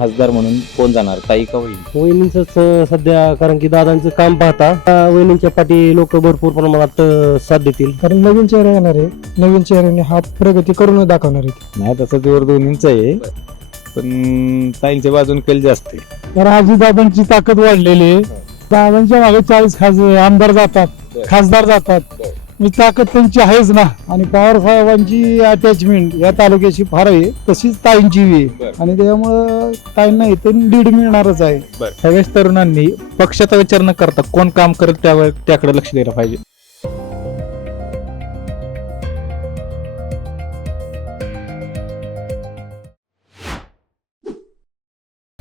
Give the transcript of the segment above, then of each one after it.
खासदार म्हणून कोण जाणार? ताई का होईल वहिनींच सध्या कारण की दादांचं काम पाहता अं, वहिनींच्या पाठी लोक भरपूर प्रमाणात अं, साथ देतील. कारण नवीन चेहरा येणार आहे. नवीन चेहऱ्याने हा प्रगती करून दाखवणार आहे नाही तसं जोर दोन्हींच आहे. पण ताईंच्या बाजून कल जास्त आहे. तर आजी दादांची ताकद वाढलेली आहे. दादांच्या मागे चाळीस खास आमदार जातात खासदार जातात. मी ताकद त्यांची आहेच ना. आणि पवार साहेबांची अटॅचमेंट या तालुक्याची फार आहे. तशीच ताईंची बी आहे. आणि त्यामुळं ताईंना इथून लीड मिळणारच आहे. सगळ्याच तरुणांनी पक्षाचा विचार न करता कोण काम करत त्यावर त्याकडे लक्ष द्यायला पाहिजे.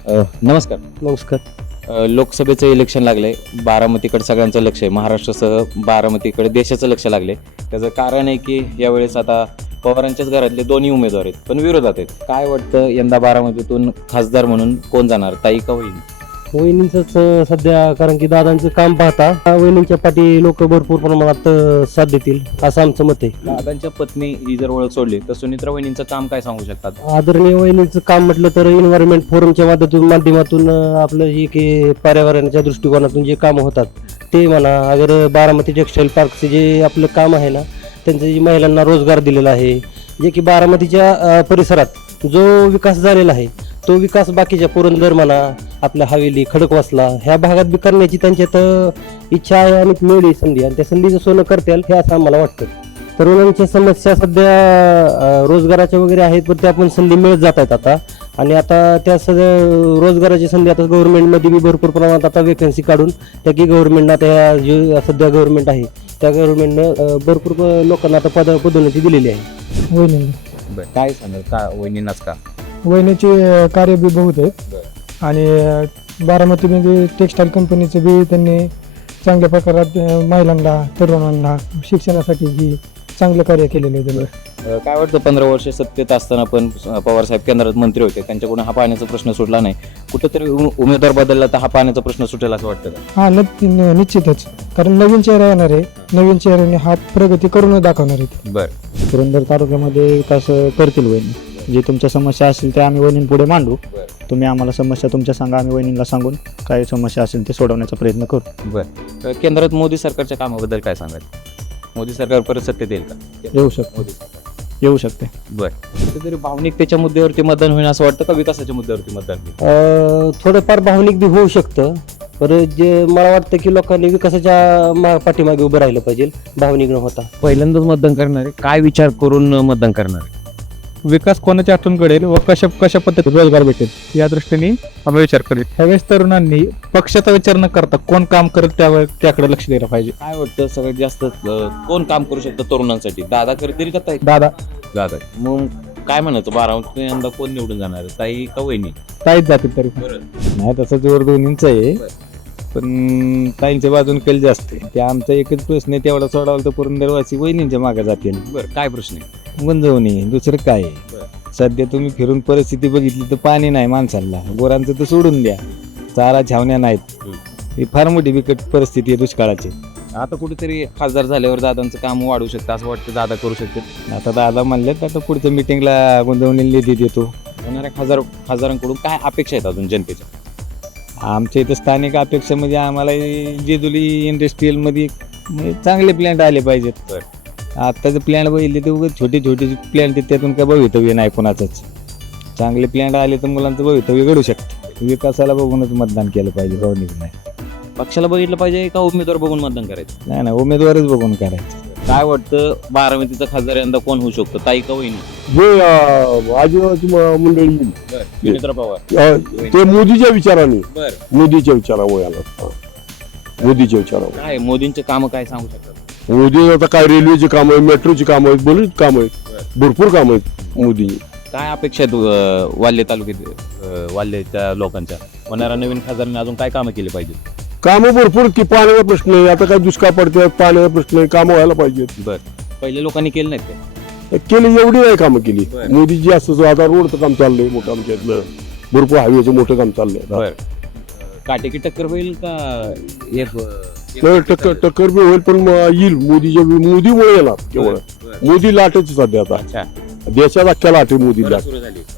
अ, नमस्कार. नमस्कार. लोकसभेचं इलेक्शन लागलंय. बारामतीकडे सगळ्यांचं लक्ष आहे. महाराष्ट्रासह बारामतीकडे देशाचं लक्ष लागले त्याचं कारण आहे की यावेळेस आता पवारांच्याच घरातले दोन्ही उमेदवार आहेत पण विरोधात आहेत. काय वाटतं यंदा बारामतीतून खासदार म्हणून कोण जाणार? ताई का होईल वहिनींच सध्या कारण की दादांचं काम पाहता वहिनींच्या पाठी लोक भरपूर प्रमाणात साथ देतील असं आमचं मत आहे. दादांच्या पत्नी ही जर ओळख सोडली तर सुनित्रा वहिनींचं काम काय सांगू शकतात? आदरणीय वहिनींचं काम म्हटलं तर एन्व्हायरमेंट फोरमच्या माध्यमातून माध्यमातून आपलं जे की पर्यावरणाच्या दृष्टिकोनातून जे कामं होतात ते म्हणा अगर बारामती टेक्स्टाईल पार्कचे जे आपलं काम आहे ना त्यांचं जे महिलांना रोजगार दिलेला आहे जे की बारामतीच्या परिसरात जो विकास झालेला आहे तो विकास बाकीच्या पुरंदर म्हणा आपल्या हवेली खडकवासला ह्या भागात बी करण्याची त्यांच्यात इच्छा आहे आणि मिळली संधी. आणि त्या संधीचं सोनं करतील हे असं आम्हाला वाटतं. तरुणांच्या समस्या सध्या रोजगाराच्या वगैरे आहेत पण त्या पण संधी मिळत जात आहेत आता. आणि आता त्या सगळ्या रोजगाराची संधी आता गव्हर्नमेंटमध्ये बी भरपूर प्रमाणात आता वेकन्सी काढून त्या की गव्हर्नमेंटनं आता ह्या जे सध्या गव्हर्नमेंट आहे त्या गव्हर्नमेंटनं भरपूर लोकांना आता पद पदोन्नती दिलेली आहे. वहिनी बरं काय सांगाल? का वहिनींनाच का वहिनीचे कार्य बी बहुत आहेत. आणि बारामतीमध्ये टेक्स्टाईल कंपनीचं बी त्यांनी चांगल्या प्रकारात महिलांना तरुणांना शिक्षणासाठी बी चांगलं कार्य केलेलं आहे त्यांनी. काय वाटतं पंधरा वर्ष सत्तेत असताना पण पवार साहेब केंद्रात मंत्री होते त्यांच्याकडून हा पाण्याचा प्रश्न सुटला नाही. कुठेतरी उमेदवार बदलला तर हा पाण्याचा प्रश्न सुटेल असं वाटतं का? हा नक्की न- निश्चितच. कारण नवीन चेहरा येणार आहे. नवीन चेहऱ्याने हा प्रगती करून दाखवणार आहे बरं. पुरंदर तालुक्यामध्ये विकास करतील वहिनी? जे तुमच्या समस्या असतील त्या आम्ही वहिनींपुढे मांडू. तुम्ही आम्हाला समस्या तुमच्या सांगा आम्ही वहिनींना सांगून काय समस्या असेल ते सोडवण्याचा प्रयत्न करू. बरं. केंद्रात मोदी सरकारच्या कामाबद्दल काय सांगाल? मोदी सरकार परत सत्तेत येईल का? येऊ शकते. मोदी सरकार. येऊ शकते. बरं. कुठेतरी भावनिकतेच्या मुद्द्यावरती मतदान होईल असं वाटतं का? विकासाच्या मुद्द्यावरती मतदान होईल? अ, थोडंफार भावनिक बी होऊ शकतं. पर जे मला वाटतं की लोकांनी विकासाच्या मा- पाठीमागे उभं राहिलं पाहिजे. भावनिक न होता. पहिल्यांदाच मतदान करणार. आहे काय विचार करून मतदान करणार? आहे विकास कोणाच्या हातून घडेल व कशा कशा पद्धतीत रोजगार भेटेल या दृष्टीने आम्ही विचार करू. सगळ्याच तरुणांनी पक्षाचा विचार न करता कोण काम करत त्यावर त्याकडे लक्ष द्यायला पाहिजे. काय वाटतं सगळ्यात जास्त अ, कोण काम करू शकतं तरुणांसाठी? दादा करतील का ताई दादा. दादा. मग काय म्हणायचं बारामती यंदा कोण निवडून जाणार? ताई का वहिनी? ताईच जातील तरी. नाही तसं जोर दोन्हींच आहे. पण ताईंच्या बाजून कल जास्त आहे. ते आमचा एकच प्रश्न आहे तेवढा सोडवला तर पुरंदरवासी वहिनींच्या मागे जातील. बरं काय प्रश्न आहे? गुंजवणी दुसरं काय? सध्या तुम्ही फिरून परिस्थिती बघितली तर पाणी नाही माणसाला गोरांचं तर सोडून द्या. चारा छावण्या नाहीत. ही फार मोठी बिकट परिस्थिती आहे दुष्काळाची. आता कुठेतरी खासदार झाल्यावर दादांचं काम वाढू शकतं असं वाटतं दादा करू शकतात आता दादा म्हणले तर आता पुढच्या मिटिंगला गुंतवणी निधी देतो. होणाऱ्या खासदार खासदारांकडून काय अपेक्षा आहेत अजून जनतेच्या? आमच्या इथं स्थानिक अपेक्षा म्हणजे आम्हाला जेजुली इंडस्ट्रीयलमध्ये म्हणजे चांगले प्लॅन्ट आले पाहिजेत. आत्ताचे प्लॅन्ट बघितले ते उगाच छोटे छोटे प्लॅन्ट आहेत त्यातून काय भवितव्य नाही कोणाचंच. चांगले प्लॅन्ट आले तर मुलांचं भवितव्य घडू शकतं. विकासाला बघूनच मतदान केलं पाहिजे भावनिक नाही. पक्षाला बघितलं पाहिजे का उमेदवार बघून मतदान करायचं? नाही ना उमेदवारच बघून करायचं. काय वाटतं बारामतीचा खासदार यंदा कोण होऊ शकतो? ताई का वहिनी? जे अ, आदिवासी म- मंडळी. पवार. अ, ते मोदीच्या विचाराने. बर. मोदीच्या विचारामुळे आलं. हा. मोदीच्या विचारामुळे काय मोदींचे काम काय सांगू शकतात? मोदी आता काय रेल्वेची कामं आहे मेट्रोची कामं आहेत बरीच कामं आहेत भरपूर कामं आहेत मोदींची काय अपेक्षा आहेत अं, वाल्हे तालुक्यात अं, वाल्हेच्या लोकांच्या? होणाऱ्या नवीन खासदारांनी अजून काय कामं केली पाहिजे कामं भरपूर की पाण्याचा प्रश्न आहे आता काय दुष्काळ पडते पाण्याचा प्रश्न आहे कामं व्हायला पाहिजेत. बर. पहिल्या लोकांनी केलं नाहीत काय? केली एवढी नाही कामं केली. बरं. मोदीजी असं आता रोडचं काम चाललंय मोठं आमच्या इथलं भरपूर हायवेचं मोठं काम चाललंय. बर. काटेकी टक्कर होईल का एक तर टक्कर टक्कर बी होईल पण मग येईल. मोदीच्या मोदीमुळे येणार. केवळ मोदी लाटच सध्या आता. देशात अख्ख्या लाटे मोदी लाट.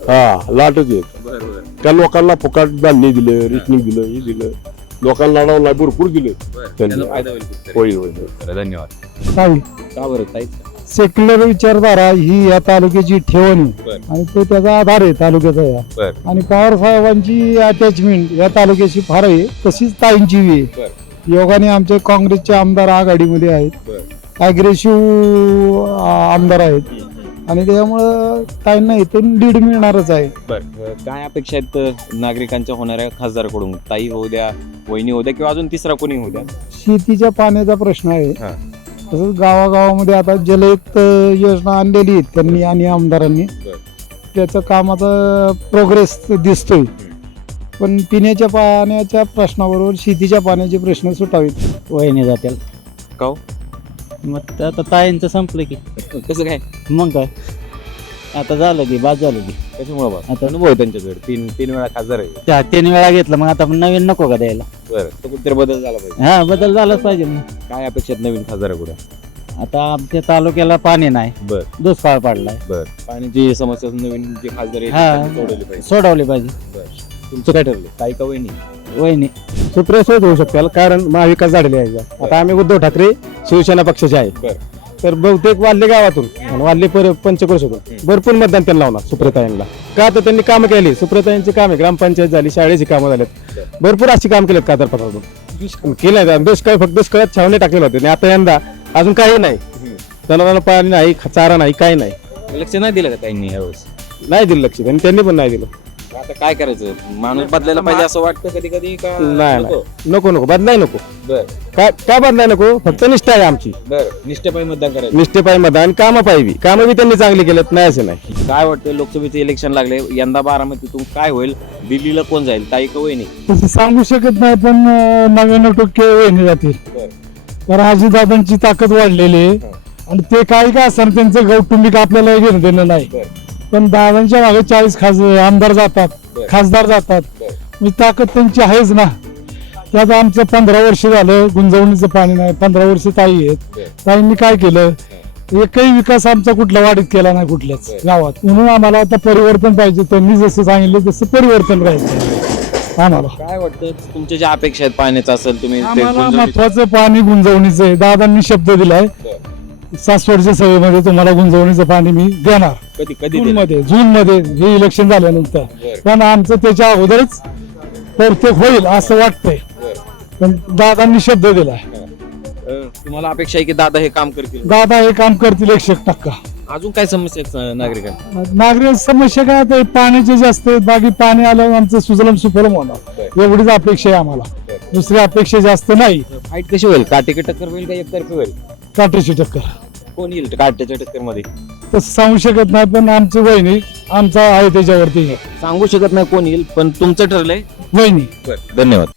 हा लाटच बरं त्या लोकांना फुकाट धान्य दिलं रेशनिंग दिलं हे दिलं. लोकांना लढावं नाही भरपूर दिलं. त्यांनी- होईल. होईल धन्यवाद. काय का बरं ताई? सेक्युलर विचारधारा ही या तालुक्याची ठेवणी. आणि तो त्याचा आधार आहे तालुक्याचा या. आणि पवार साहेबांची अटॅचमेंट या तालुक्याशी फार आहे. तशीच ताईंची आहे. योगाने आमचे काँग्रेसचे आमदार आघाडीमध्ये आहेत. अग्रेसिव्ह आमदार आहेत. आणि त्यामुळं ताईंना इथून लीड मिळणारच आहे. बरं. काय अपेक्षा आहेत नागरिकांच्या होणाऱ्या खासदाराकडून? ताई होऊ द्या वहिनी होऊ द्या किंवा अजून तिसरा कोणी होऊ द्या? शेतीच्या पाण्याचा प्रश्न आहे. तसंच गावागावामध्ये आता जलयुक्त योजना आणलेली आहेत त्यांनी आणि आमदारांनी. त्याचं कामाचा प्रोग्रेस दिसतोय. पण पिण्याच्या पाण्याच्या प्रश्नाबरोबर शेतीच्या पाण्याचे प्रश्न सुटावेत. वहिनी जातील. का हो? मग ते आता ताईंचं संपलं की. कसं काय? मग काय? आता झालं की बाद झालं की. बस आता- अनुभव आहे त्यांच्याकडे. तीन तीन वेळा खासदार आहे. त्या तीन वेळा घेतलं मग आता नवीन नको का द्यायला? बरं तो कुठेतरी बदल झाला पाहिजे. हा बदल झालाच पाहिजे मग काय अपेक्षा आहेत नवीन खासदाराकडून आता आमच्या तालुक्याला पाणी नाही. बरं. दुष्काळ पडलाय. बरं. पाण्याची समस्या नवीन जे खासदार आहेत हा. त्यांनी सोडवली पाहिजे. सोडवली पाहिजे. बरं. तुमचं काय ठरलं ताई का वहिनी? वहिनी सुप्रेसोद होऊ शकते कारण महाविकास झालेले आहे आता आम्ही उद्धव ठाकरे शिवसेना पक्षाचे आहे. तर बहुतेक वाल्ले गावातून आणि वाल्ले पर पंचक्रोशीतून भरपूर मतदान त्यांना लावणार सुप्रियताईंना. का तर त्यांनी कामं केली सुप्रियताईंची कामे ग्रामपंचायत झाली शाळेची कामं झालीत. भरपूर अशी काम केलेत कादर पत्रातून. केलं दुष्काळ फक्त दुष्काळात छावणे टाकलेलं होते आणि आता यंदा अजून काही नाही. जनावरांना पाणी नाही चारा नाही काही नाही. लक्ष नाही दिलं का ताईंनी यावेळेस? नाही दिलं लक्ष आणि त्यांनी पण नाही दिलं. आता काय करायचं? माणूस बदलायला पाहिजे असं वाटतं कधी कधी का नाही नको? नाही. नको? नको बदलाय नको. बरं. काय काय बदलाय नको? फक्त निष्ठा आहे आमची. बरं. निष्ठेपायी मतदान करायचं. निष्ठेपायी मतदान कामं पाहिजे कामं बी त्यांनी चांगली केलेत नाही असं नाही. काय वाटतं लोकसभेचे इलेक्शन लागले? यंदा बारामतीतून काय होईल? दिल्लीला कोण जाईल? ताई का वहिनी? तसं सांगू शकत नाही पण अं, नव्याण्णव टक्के वहिनी जातील. बरं. कारण अजितदादांची ताकद वाढलेली आहे. आणि ते काही का असणार त्यांचं कौटुंबिक आपल्याला घेणं देणं नाही. बरं. पण दादांच्या मागे चाळीस खास आमदार जातात. खासदार जातात. बरं. म्हणजे ताकद त्यांची आहेच ना. त्यात आमचं पंधरा वर्ष झालं गुंजवणीचं पाणी नाही. पंधरा वर्ष ताई आहेत. ताईंनी काय केलं? एकही विकास आमचा कुठला वाढीत केला नाही कुठल्याच. गावात. म्हणून आम्हाला आता परिवर्तन पाहिजे. त्यांनी जसं सांगितलं तसं परिवर्तन पाहिजे आम्हाला. काय वाटतं तुमच्या ज्या अपेक्षा आहेत पाण्याचं असेल तुम्ही आम्हाला महत्वाचं पाणी गुंजवणीचं आहे. दादांनी शब्द दिलाय. सासवडच्या सभेमध्ये तुम्हाला गुंजवणीचं पाणी मी देणार. कधी कधी जून दिलं? मध्ये जून मध्ये हे इलेक्शन झाल्यानंतर. बरं. पण आमचं त्याच्या अगोदरच बहुतेक होईल असं वाटतंय. पण दादांनी शब्द दिलाय. अं, तुम्हाला अपेक्षा आहे की दादा हे काम करतील? दादा हे काम करतील एकशे एक टक्का. अजून काय समस्या आहेत अं, नागरिकांना नागरिक समस्या काय आता पाण्याचे जास्त आहेत बाकी पाणी आल्यावर आमचं सुजलम सुफलम होणार. एवढीच अपेक्षा आहे आम्हाला. दुसरी अपेक्षा जास्त नाही. फाईट कशी होईल? काटेकी टक्कर होईल का एकतर्फी होईल काटेची टक्कर. कोण येईल काट्याच्या टक्करमध्ये तसं सांगू शकत नाही पण आमची वहिनी आमचा आहे त्याच्यावरती. सांगू शकत नाही कोण येईल पण तुमचं ठरलंय? वहिनी. धन्यवाद.